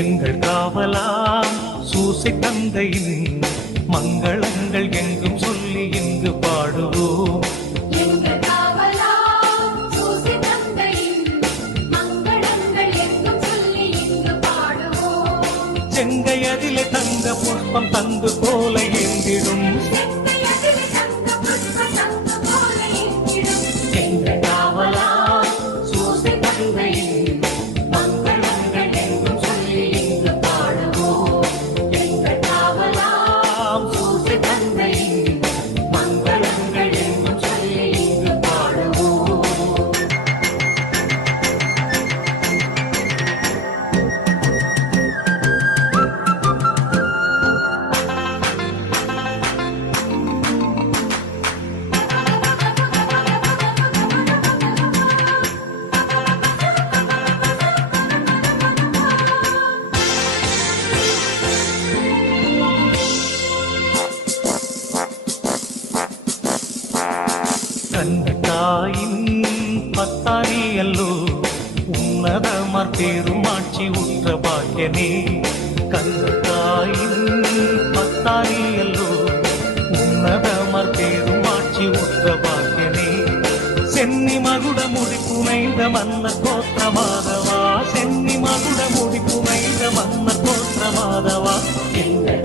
எங்கள் காவலாம் சூசை தந்தையின் மங்களங்கள் எங்கும் சொல்லி இங்கு பாடுவோம். செங்கையதிலே தங்க புஷ்பம் தந்து போல ஏந்திடும் எங்கள் காவலாம் சூசை தந்தையின் மங்களங்கள் எங்கும் சொல்லி இங்கு பாடுவோம். எங்கள் காவலாம் சூசை தந்தையின் மங்களங்கள் எங்கும் சொல்லி இங்கு பாடுவோம். கண்ணத்தாயின் பத்தாரியல்லோ உன்னதமார் பெருமாட்சி உற்ற பாக்கியனே. கண்ணத்தாயின் பத்தாரியல்லோ உன்னதமார் பெருமாட்சி உற்ற பாக்கியனே. சென்னி மகுட முடிப்புனைந்த மன்னர் கோத்திர மாதவா, சென்னி மகுட முடிப்புனைந்த மன்னர் கோத்திர மாதவா, எங்கள்